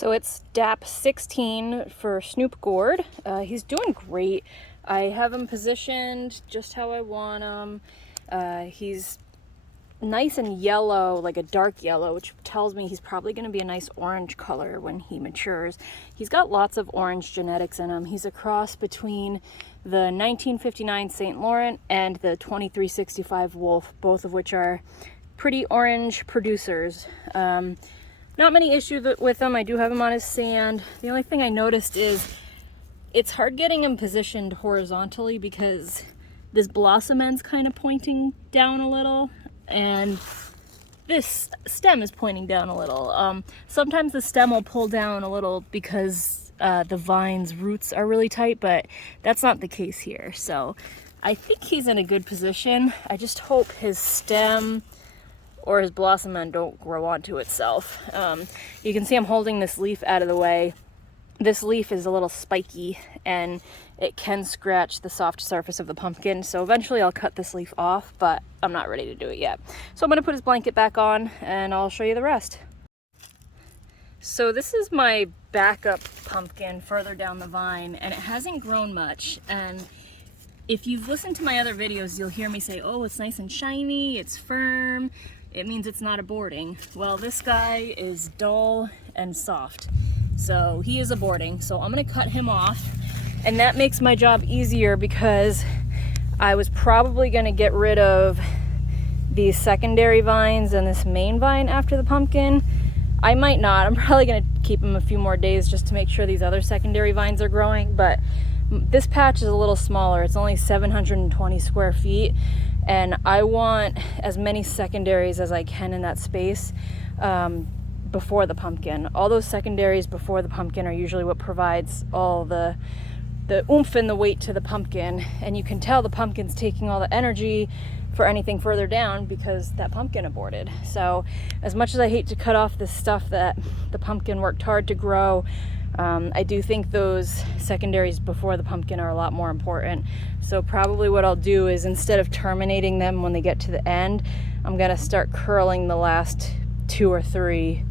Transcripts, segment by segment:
So it's DAP 16 for Snoop Gourd. He's doing great. I have him positioned just how I want him. He's nice and yellow, like a dark yellow, which tells me he's probably going to be a nice orange color when he matures. He's got lots of orange genetics in him. He's a cross between the 1959 St. Laurent and the 2365 Wolf, both of which are pretty orange producers. Not many issues with him. I do have him on his sand. The only thing I noticed is it's hard getting him positioned horizontally because this blossom end's kind of pointing down a little and this stem is pointing down a little. Sometimes the stem will pull down a little because the vine's roots are really tight, but that's not the case here. So I think he's in a good position. I just hope his stem or his blossom end don't grow onto itself. You can see I'm holding this leaf out of the way. This leaf is a little spiky and it can scratch the soft surface of the pumpkin. So eventually I'll cut this leaf off, but I'm not ready to do it yet. So I'm gonna put his blanket back on and I'll show you the rest. So this is my backup pumpkin further down the vine and it hasn't grown much. And if you've listened to my other videos, you'll hear me say, oh, it's nice and shiny, it's firm. It means it's not aborting. Well, this guy is dull and soft. So he is aborting. So I'm gonna cut him off. And that makes my job easier because I was probably gonna get rid of these secondary vines and this main vine after the pumpkin. I might not. I'm probably gonna keep him a few more days just to make sure these other secondary vines are growing. But this patch is a little smaller. It's only 720 square feet. And I want as many secondaries as I can in that space before the pumpkin. All those secondaries before the pumpkin are usually what provides all the oomph and the weight to the pumpkin. And you can tell the pumpkin's taking all the energy for anything further down because that pumpkin aborted. So as much as I hate to cut off this stuff that the pumpkin worked hard to grow, I do think those secondaries before the pumpkin are a lot more important. So probably what I'll do is instead of terminating them when they get to the end, I'm gonna start curling the last 2 or 3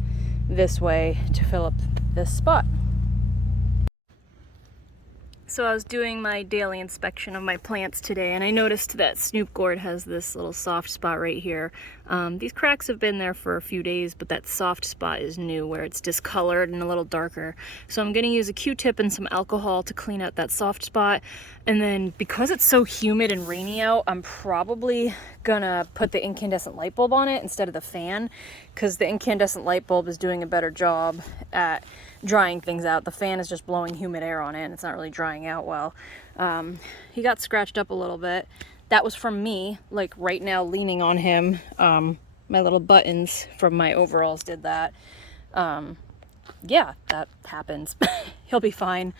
this way to fill up this spot. So I was doing my daily inspection of my plants today and I noticed that Snoop Gourd has this little soft spot right here. These cracks have been there for a few days, but that soft spot is new where it's discolored and a little darker. So I'm gonna use a Q-tip and some alcohol to clean out that soft spot. And then because it's so humid and rainy out, I'm probably gonna put the incandescent light bulb on it instead of the fan because the incandescent light bulb is doing a better job at drying things out. The fan is just blowing humid air on it and it's not really drying out well. He got scratched up a little bit. That was from me, like right now leaning on him. My little buttons from my overalls did that. Yeah, that happens. He'll be fine.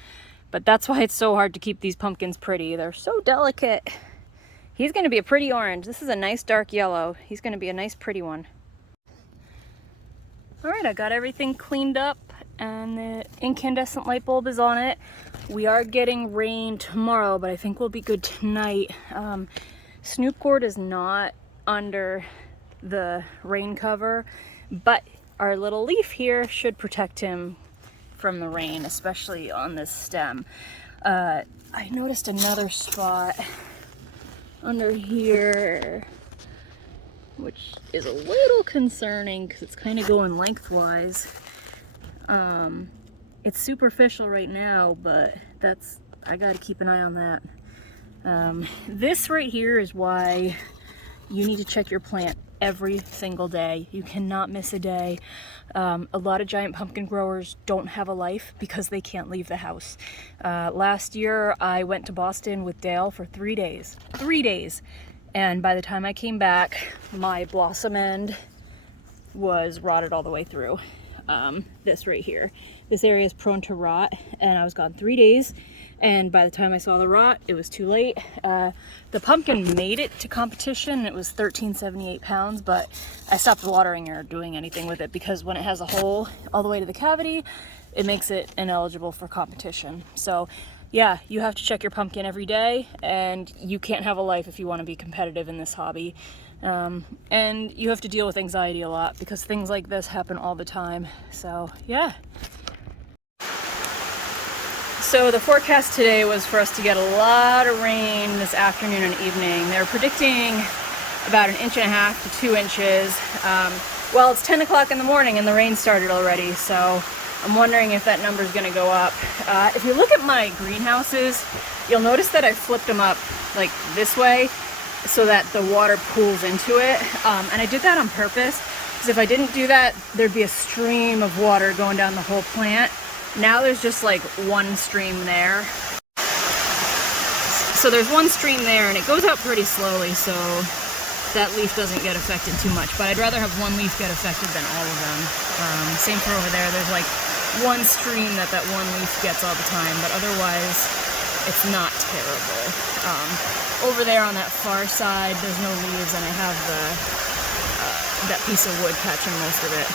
But that's why it's so hard to keep these pumpkins pretty. They're so delicate. He's gonna be a pretty orange. This is a nice dark yellow. He's gonna be a nice pretty one. All right, I got everything cleaned up and the incandescent light bulb is on it. We are getting rain tomorrow, but I think we'll be good tonight. Snoop Gourd is not under the rain cover, but our little leaf here should protect him from the rain, especially on this stem. I noticed another spot under here, which is a little concerning because it's kind of going lengthwise. It's superficial right now, but I gotta keep an eye on that. This right here is why you need to check your plant every single day. You cannot miss a day. A lot of giant pumpkin growers don't have a life because they can't leave the house. Last year I went to Boston with Dale for 3 days. 3 days. And by the time I came back, my blossom end was rotted all the way through. This right here. This area is prone to rot and I was gone 3 days. And by the time I saw the rot, it was too late. The pumpkin made it to competition. It was 1378 pounds, but I stopped watering or doing anything with it because when it has a hole all the way to the cavity, it makes it ineligible for competition. So yeah, you have to check your pumpkin every day and you can't have a life if you want to be competitive in this hobby. And you have to deal with anxiety a lot because things like this happen all the time. So yeah, So the forecast today was for us to get a lot of rain this afternoon and evening. They're predicting about 1.5 to 2 inches. Well, it's 10 o'clock in the morning and the rain started already, so I'm wondering if that number is going to go up. If you look at my greenhouses, you'll notice that I flipped them up like this way so that the water pools into it. And I did that on purpose, because if I didn't do that, there'd be a stream of water going down the whole plant. Now there's just like one stream there. So there's one stream there and it goes out pretty slowly, so that leaf doesn't get affected too much. But I'd rather have one leaf get affected than all of them. Same for over there. There's like one stream that one leaf gets all the time, but otherwise it's not terrible. Over there on that far side, there's no leaves, and I have that piece of wood catching most of it.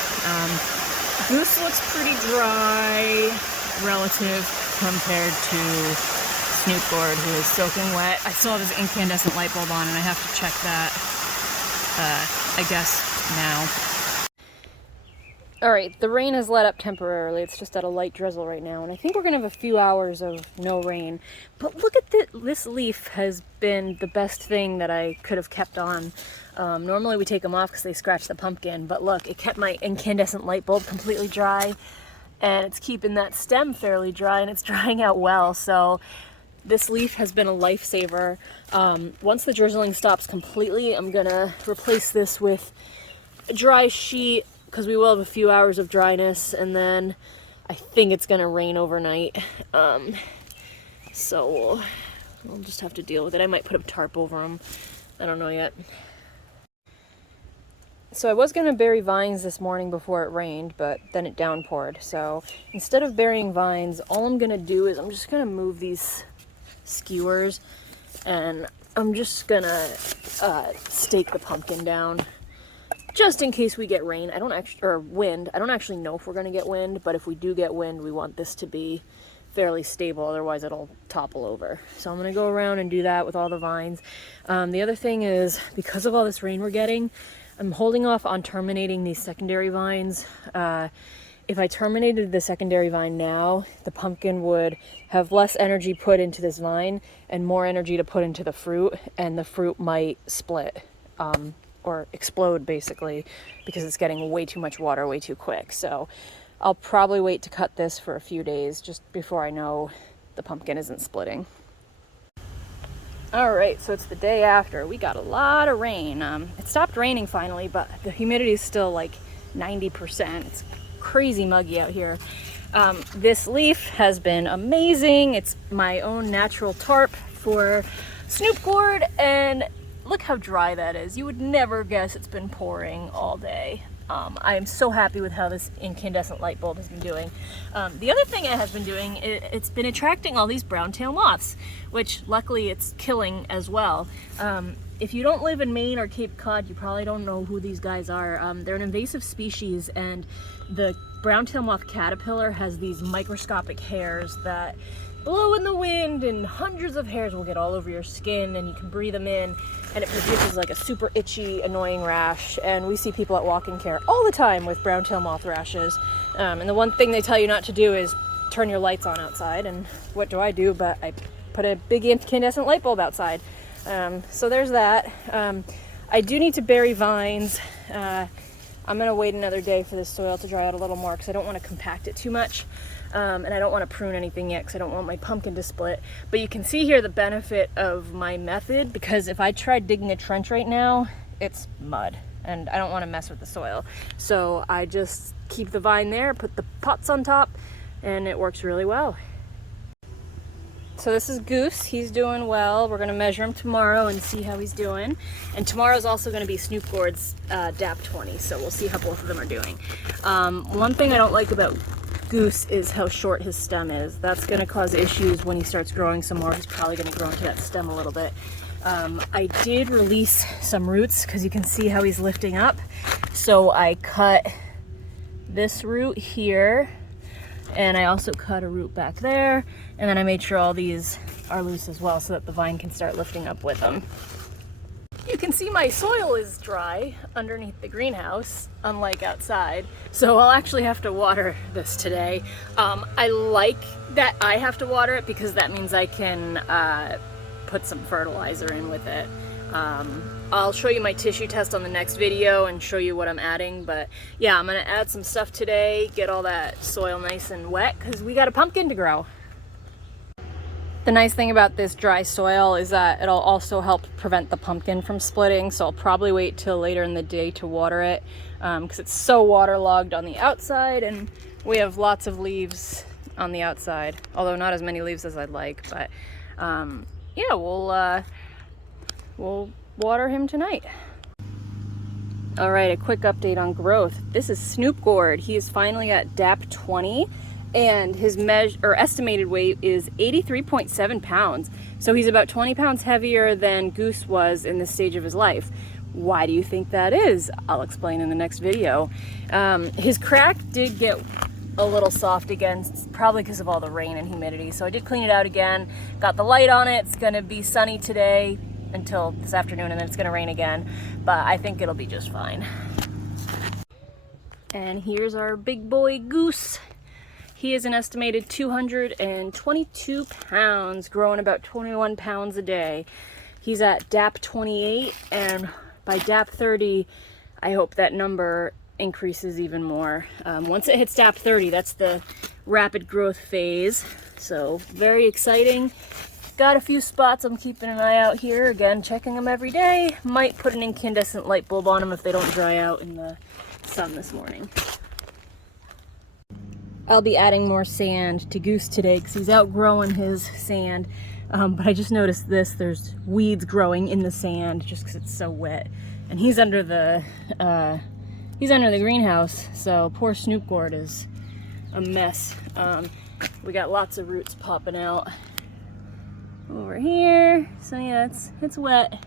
Goose looks pretty dry relative compared to Snoop Gourd, who is soaking wet. I still have his incandescent light bulb on, and I have to check that, I guess, now. Alright, the rain has let up temporarily. It's just at a light drizzle right now, and I think we're going to have a few hours of no rain. But look at this leaf has been the best thing that I could have kept on. Normally we take them off because they scratch the pumpkin, but look, it kept my incandescent light bulb completely dry, and it's keeping that stem fairly dry, and it's drying out well. So this leaf has been a lifesaver. Once the drizzling stops completely, I'm going to replace this with a dry sheet, because we will have a few hours of dryness, and then I think it's going to rain overnight. So we'll just have to deal with it. I might put a tarp over them. I don't know yet. So I was going to bury vines this morning before it rained, but then it downpoured. So instead of burying vines, all I'm going to do is I'm just going to move these skewers, and I'm just going to stake the pumpkin down, just in case we get rain. Or wind. I don't actually know if we're going to get wind, but if we do get wind, we want this to be fairly stable, otherwise it'll topple over. So I'm going to go around and do that with all the vines. The other thing is, because of all this rain we're getting, I'm holding off on terminating these secondary vines. If I terminated the secondary vine now, the pumpkin would have less energy put into this vine and more energy to put into the fruit, and the fruit might split. Or explode, basically, because it's getting way too much water way too quick. So I'll probably wait to cut this for a few days just before I know the pumpkin isn't splitting. Alright, so it's the day after. We got a lot of rain. It stopped raining finally, but the humidity is still like 90%. It's crazy muggy out here. This leaf has been amazing. It's my own natural tarp for Snoop Gourd, and look how dry that is. You would never guess it's been pouring all day. I am so happy with how this incandescent light bulb has been doing. The other thing it has been doing, it's been attracting all these brown-tail moths, which luckily it's killing as well. If you don't live in Maine or Cape Cod, you probably don't know who these guys are. They're an invasive species, and the brown-tail moth caterpillar has these microscopic hairs that blow in the wind, and hundreds of hairs will get all over your skin, and you can breathe them in, and it produces like a super itchy, annoying rash. And we see people at walk-in care all the time with brown-tail moth rashes. And the one thing they tell you not to do is turn your lights on outside. And what do? But I put a big incandescent light bulb outside. So there's that. I do need to bury vines. I'm going to wait another day for this soil to dry out a little more, because I don't want to compact it too much. And I don't want to prune anything yet, because I don't want my pumpkin to split. But you can see here the benefit of my method, because if I tried digging a trench right now, it's mud, and I don't want to mess with the soil. So I just keep the vine there, put the pots on top, and it works really well. So this is Goose. He's doing well. We're going to measure him tomorrow and see how he's doing. And tomorrow is also going to be Snoop Gourd's DAP 20, so we'll see how both of them are doing. One thing I don't like about Goose is how short his stem is. That's going to cause issues when he starts growing some more. He's probably going to grow into that stem a little bit. I did release some roots, because you can see how he's lifting up. So I cut this root here, and I also cut a root back there, and then I made sure all these are loose as well, so that the vine can start lifting up with them. You can see my soil is dry underneath the greenhouse, unlike outside. So I'll actually have to water this today. I like that I have to water it because that means I can put some fertilizer in with it. I'll show you my tissue test on the next video and show you what I'm adding, but yeah, I'm gonna add some stuff today, get all that soil nice and wet because we got a pumpkin to grow. The nice thing about this dry soil is that it'll also help prevent the pumpkin from splitting, so I'll probably wait till later in the day to water it because it's so waterlogged on the outside and we have lots of leaves on the outside, although not as many leaves as I'd like, but yeah, we'll water him tonight. All right, a quick update on growth. This is Snoop Gourd. He is finally at DAP 20 and his estimated weight is 83.7 pounds. So he's about 20 pounds heavier than Goose was in this stage of his life. Why do you think that is? I'll explain in the next video. His crack did get a little soft again, probably because of all the rain and humidity. So I did clean it out again, got the light on it. It's gonna be sunny today until this afternoon and then it's gonna rain again, but I think it'll be just fine. And here's our big boy Goose. He is an estimated 222 pounds, growing about 21 pounds a day. He's at DAP 28 and by DAP 30 I hope that number increases even more. Once it hits DAP 30, that's the rapid growth phase, so very exciting. Got a few spots I'm keeping an eye out here, again checking them every day. Might put an incandescent light bulb on them if they don't dry out in the sun this morning. I'll be adding more sand to Goose today because he's outgrowing his sand, but I just noticed there's weeds growing in the sand just because it's so wet, and he's under the greenhouse, so poor Snoop Gourd is a mess. We got lots of roots popping out over here, so yeah, it's wet.